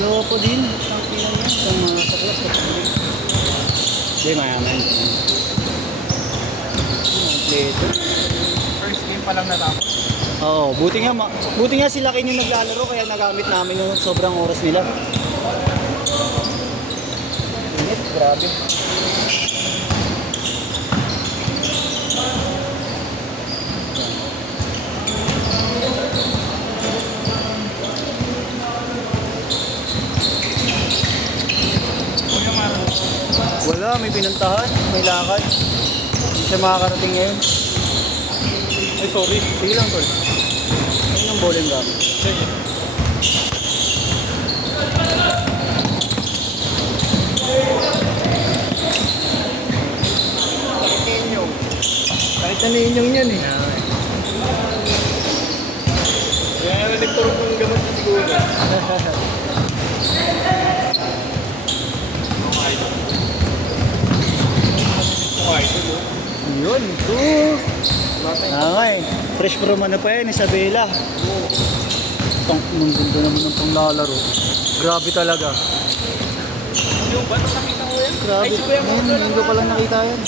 Loko din. Ang pinang yan. Ang mga saklas. Hindi, mayaman. Kompleto. First game pa lang natapos. Oo, buti nga sila kayo yung naglalaro kaya nagamit namin yung sobrang oras nila. Init, grabe. Kuya Maro. Wala, may pinuntahan, may lakad. Hindi siya makakarating ngayon. Ay, sorry. Sige lang, tol. Ayun yung bowling gamit. Sige. Kahit ano yun yan eh. Kaya nagturok ng gamot siguro. Yun, ito. Nga eh. Fresh from ano pa yan, Isabela. Itong mundo naman ng panglalaro. Grabe talaga. Yung ba nung nakita ko yan? Grabe. Ay, si Kuya Maro Ngayon, hindi ko palang nakita yan.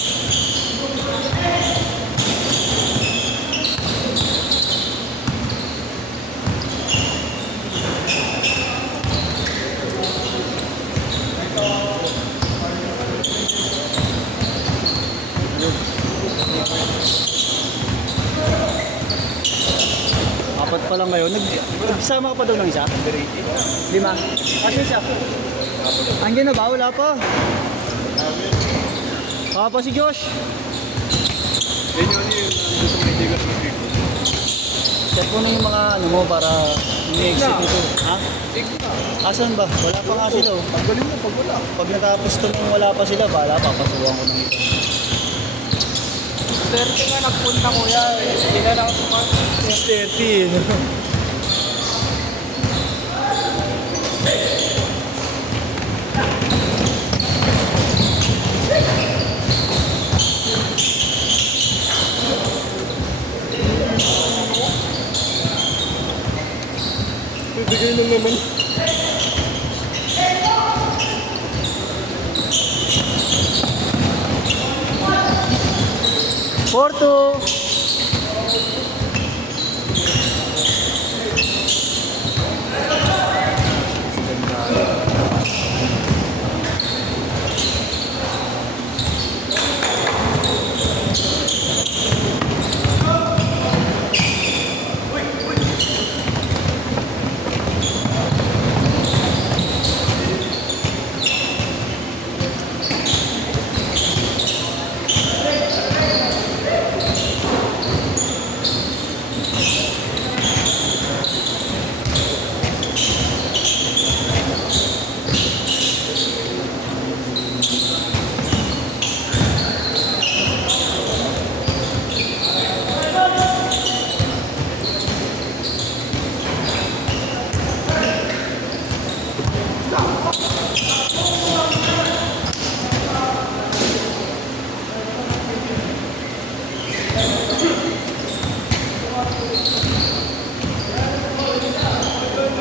Apat pa lang kayo. Nagsama ka pa daw ng isa? 5? Kasi siya. Andiyan na ba? Wala pa. Pa si Josh. Yan yun yung gusto mo hindi ko dito. Check mo na yung mga ano mo para i-exit ito. Ha? Sige na. Asan ba? Wala pa nga sila. Oh. Tanggalin mo pag wala. Pag natapos to nung wala pa sila, bala papasuhan ko ng ito. Swerte nga nagpunta kuya. Hindi na lang ako 6:30. Bigay lang naman. Porto!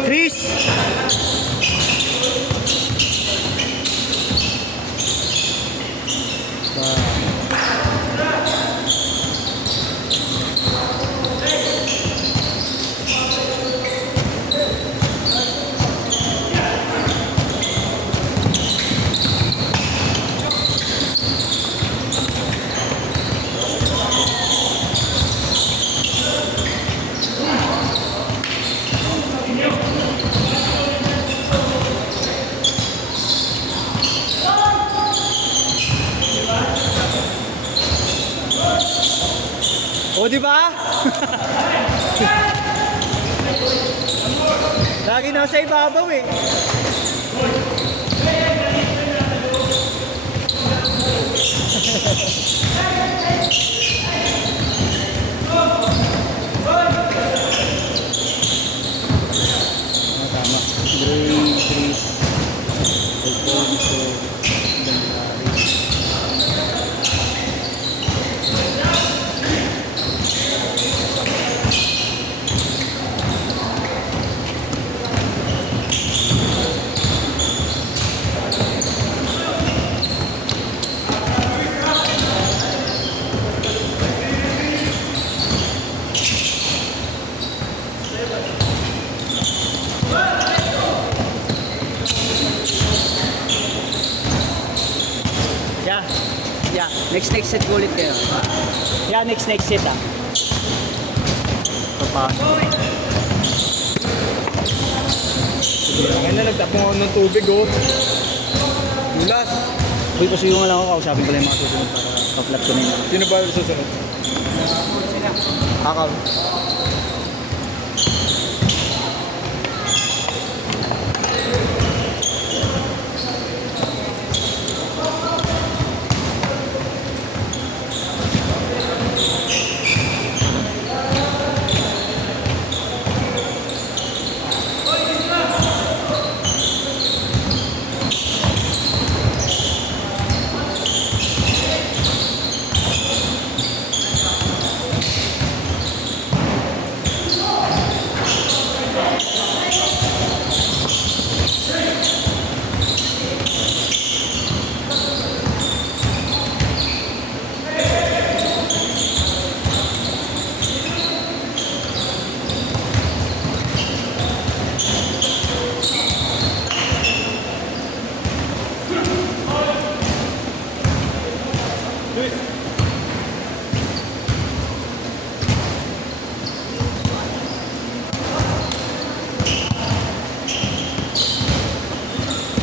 Chris! O, di ba? Lagi nasa ibabaw eh. Tama. Gray, Chris, Alfonso, Dangari. Yeah. Yeah. Next set ko ulit kayo. Yeah, next set ah. Papasok. Ngayon na nagtapong ako ng tubig, oh. Mulas. Uy, pasuyo nga lang ako. Kausapin ko lang yung mga susunod para pa-flat ko na yun. Sino ba yung susunod? Akaw.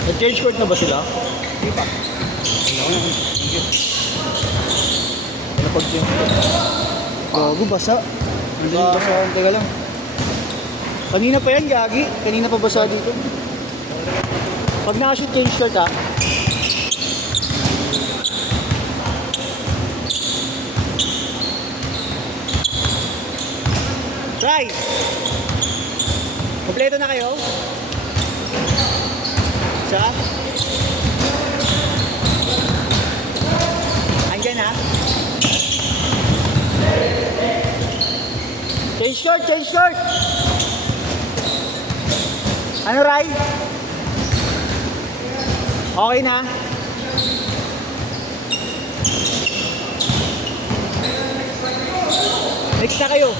Nag-change court na ba sila? Hindi pa. Ano pag-change court? Gago, basa. Hindi yung basa. Teka lang. Kanina pa yan, gagi. Kanina pa basa dito. Pag nakashoot change court ha. Try! Kompleto na kayo? Sa? Andyan ha? Change short, change short! Ano, Rai? Okay na? Next na kayo.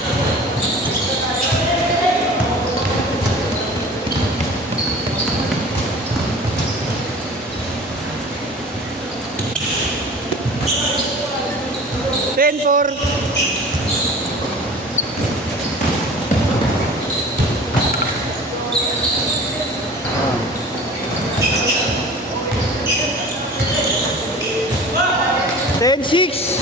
Ten for ten six.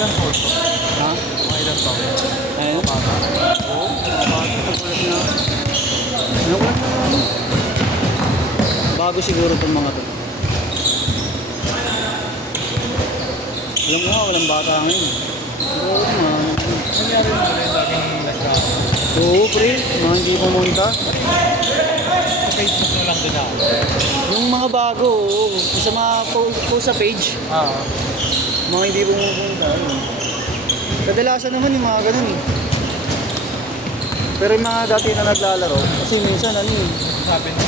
Ilan po? Ha? Ilan po? Ayun. Oo. Nagulat na. Nagulat na. Bago siguro itong mga to. Alam mo nga, walang bata ngayon. Oo, mga... Nangyari mo rin laging nag-grab. Oo, pre. Mga hindi pumunta. Sa Facebook mo lang din ako. Yung mga bago, oo. Yung sa mga post sa page, mga hindi pumupunta. Ayun. Kadalasan naman yung mga ganun eh. Pero yung mga dati na naglalaro, kasi minsan ano eh. Sabi niya.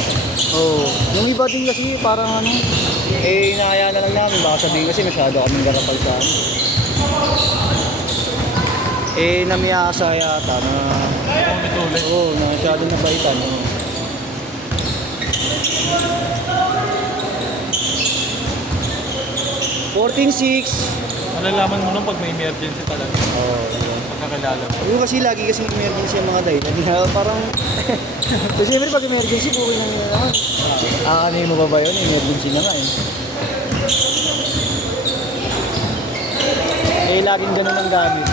Oo. Yung iba din kasi parang ano, eh inahaya na lang namin. Baka sabihin kasi masyado kaming garapal sa ano. Eh namiyasa yata na, Ulit-ulit. oo, na masyado nabaitan. Oo. $14.6. Malalaman mo nung pag may emergency talaga. Oo, diba? Pagkakilala mo. Yung kasi lagi kasing emergency ang mga dahilan. Kaya parang... Kasi siyempre pag emergency, bukin na nila naman. Ano mo ba ba yun? Emergency na nga eh. Eh, laging ganun ang gamit.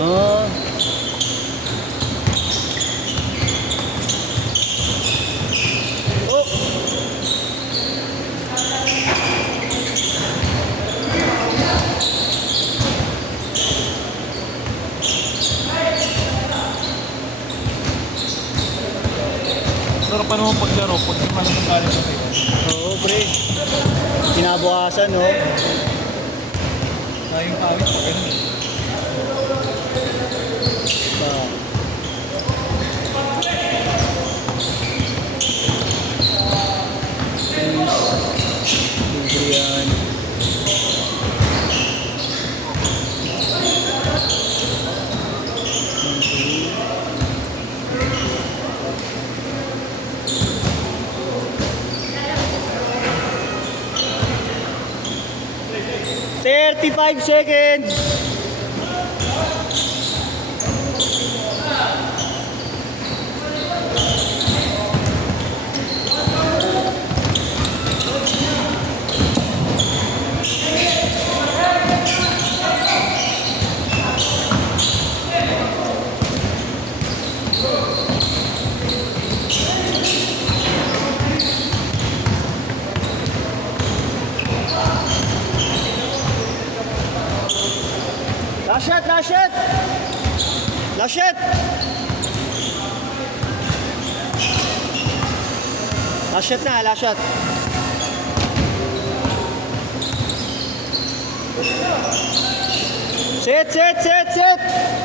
Oh. Oh. Sarap pa naman paglaro pag di malamang galing sa tayo. Oo, pre. Kinabukasan, no? Tayong pawis pa ganun. Ba. Libre yan. "35 seconds." Last shot, last shot! Last shot! Last shot na, last shot. Set, set, set, set!